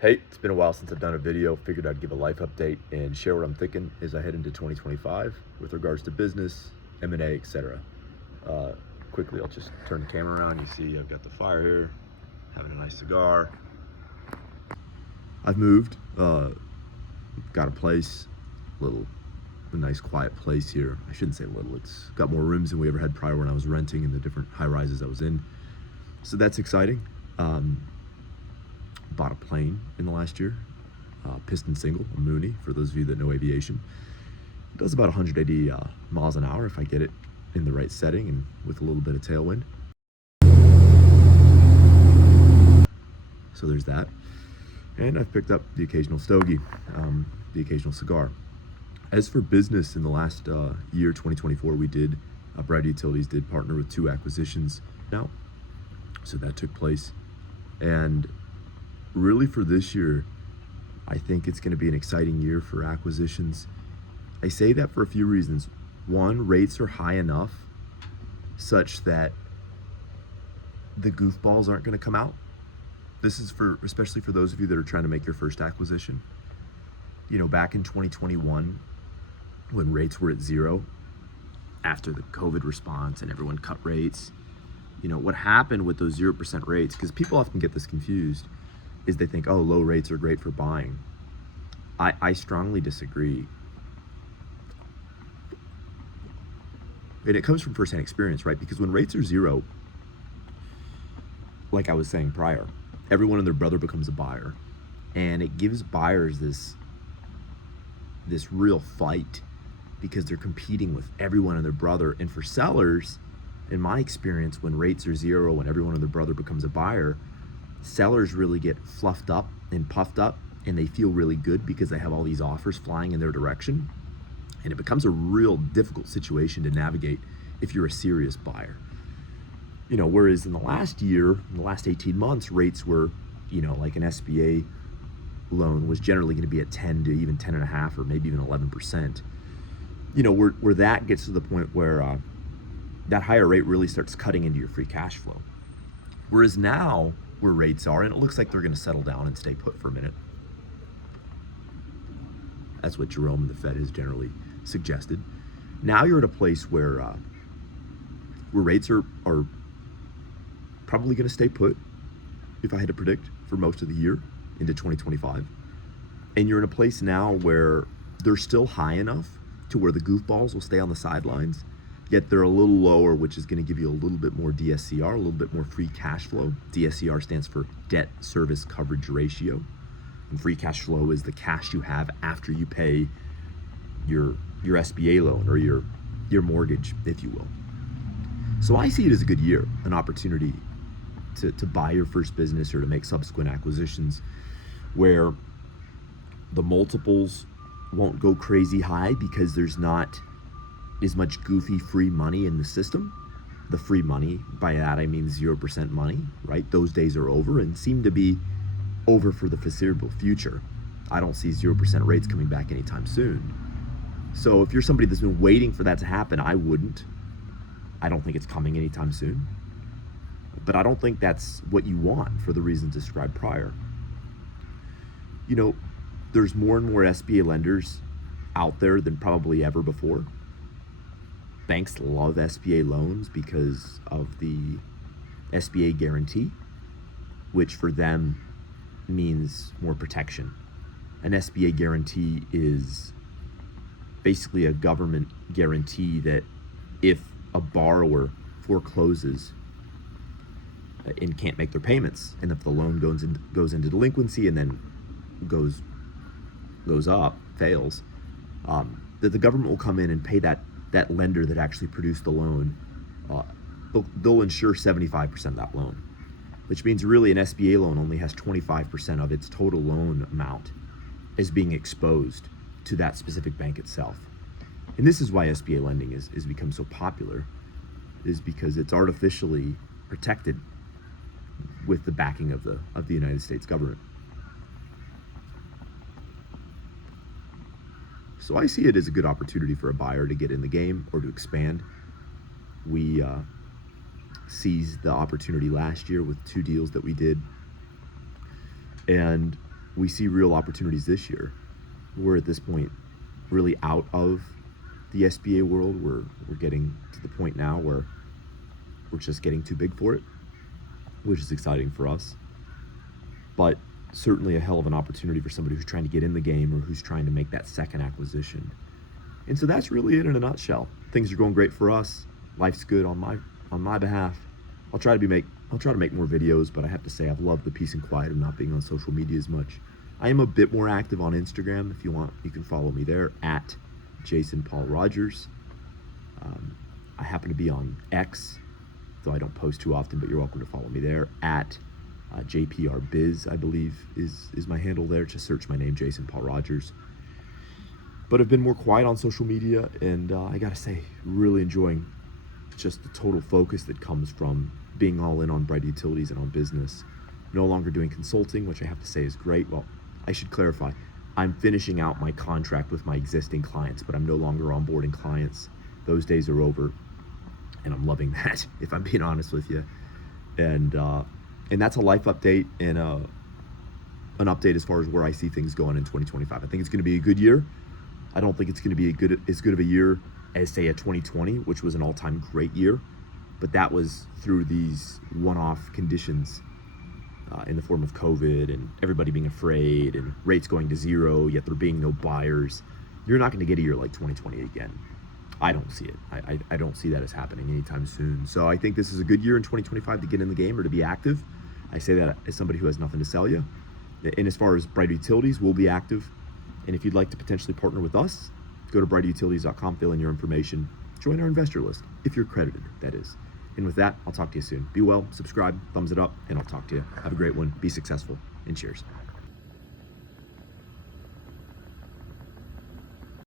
Hey, it's been a while since I've done a video. Figured I'd give a life update and share what I'm thinking as I head into 2025 with regards to business, M&A, etc. Uh, Quickly, I'll just turn the camera around. You see I've got the fire here, having a nice cigar. I've moved, got a place, a nice quiet place here. I shouldn't say little, it's got more rooms than we ever had prior when I was renting in the different high rises I was in. So that's exciting. Bought a plane in the last year, piston single, a Mooney, for those of you that know aviation. It does about 180 miles an hour if I get it in the right setting and with a little bit of tailwind. So there's that. And I've picked up the occasional stogie, the occasional cigar. As for business, in the last year, 2024, we did, Bright Utilities did partner with 2 acquisitions now. So that took place. And really for this year, I think it's going to be an exciting year for acquisitions. I say that for a few reasons. One, rates are high enough such that the goofballs aren't going to come out. This is for, especially for those of you that are trying to make your first acquisition. You know, back in 2021, when rates were at 0, after the COVID response and everyone cut rates, you know, what happened with those 0% rates, because people often get this confused, is they think, oh, low rates are great for buying. I strongly disagree. And it comes from firsthand experience, right? Because when rates are 0, like I was saying prior, everyone and their brother becomes a buyer. And it gives buyers this real fight because they're competing with everyone and their brother. And for sellers, in my experience, when rates are 0, when everyone and their brother becomes a buyer, sellers really get fluffed up and puffed up, and they feel really good because they have all these offers flying in their direction. And it becomes a real difficult situation to navigate if you're a serious buyer. You know, whereas in the last year, in the last 18 months, rates were, you know, like an SBA loan was generally going to be at 10 to even 10.5 or maybe even 11%. You know, where that gets to the point where that higher rate really starts cutting into your free cash flow. Whereas now, where rates are, and it looks like they're going to settle down and stay put for a minute. That's what Jerome and the Fed has generally suggested. Now you're at a place where rates are probably going to stay put, if I had to predict, for most of the year into 2025. And you're in a place now where they're still high enough to where the goofballs will stay on the sidelines, yet they're a little lower, which is going to give you a little bit more DSCR, a little bit more free cash flow. DSCR stands for debt service coverage ratio. And free cash flow is the cash you have after you pay your SBA loan or your mortgage, if you will. So I see it as a good year, an opportunity to buy your first business or to make subsequent acquisitions where the multiples won't go crazy high because there's not as much goofy free money in the system. The free money, by that I mean 0% money, right? Those days are over and seem to be over for the foreseeable future. I don't see 0% rates coming back anytime soon. So if you're somebody that's been waiting for that to happen, I wouldn't. I don't think it's coming anytime soon. But I don't think that's what you want for the reasons described prior. You know, there's more and more SBA lenders out there than probably ever before. Banks love SBA loans because of the SBA guarantee, which for them means more protection. An SBA guarantee is basically a government guarantee that if a borrower forecloses and can't make their payments, and if the loan goes into delinquency and then goes up, fails, that the government will come in and pay that lender that actually produced the loan. They'll insure 75% of that loan, which means really an SBA loan only has 25% of its total loan amount is being exposed to that specific bank itself. And this is why SBA lending is become so popular, is because it's artificially protected with the backing of the United States government. So I see it as a good opportunity for a buyer to get in the game or to expand. We seized the opportunity last year with 2 deals that we did. And we see real opportunities this year. We're at this point really out of the SBA world. We're getting to the point now where we're just getting too big for it, which is exciting for us. But certainly a hell of an opportunity for somebody who's trying to get in the game or who's trying to make that second acquisition. And so that's really it in a nutshell. Things are going great for us. Life's good on my behalf. I'll try to make more videos, but I have to say I've loved the peace and quiet of not being on social media as much. I am a bit more active on Instagram. If you want, you can follow me there at Jason Paul Rogers. I happen to be on X, though I don't post too often, but you're welcome to follow me there at JPRBiz, I believe is my handle there. Just search my name, Jason Paul Rogers. But I've been more quiet on social media, and I gotta say, really enjoying just the total focus that comes from being all in on Bright Utilities and on business. No longer doing consulting, which I have to say is great. Well, I should clarify. I'm finishing out my contract with my existing clients, but I'm no longer onboarding clients. Those days are over, and I'm loving that, if I'm being honest with you. And that's a life update and an update as far as where I see things going in 2025. I think it's going to be a good year. I don't think it's going to be as good of a year as, say, a 2020, which was an all-time great year. But that was through these one-off conditions in the form of COVID and everybody being afraid and rates going to zero, yet there being no buyers. You're not going to get a year like 2020 again. I don't see it. I don't see that as happening anytime soon. So I think this is a good year in 2025 to get in the game or to be active. I say that as somebody who has nothing to sell you. And as far as Bright Utilities, we'll be active. And if you'd like to potentially partner with us, go to brightutilities.com, fill in your information, join our investor list, if you're accredited, that is. And with that, I'll talk to you soon. Be well, subscribe, thumbs it up, and I'll talk to you. Have a great one, be successful, and cheers.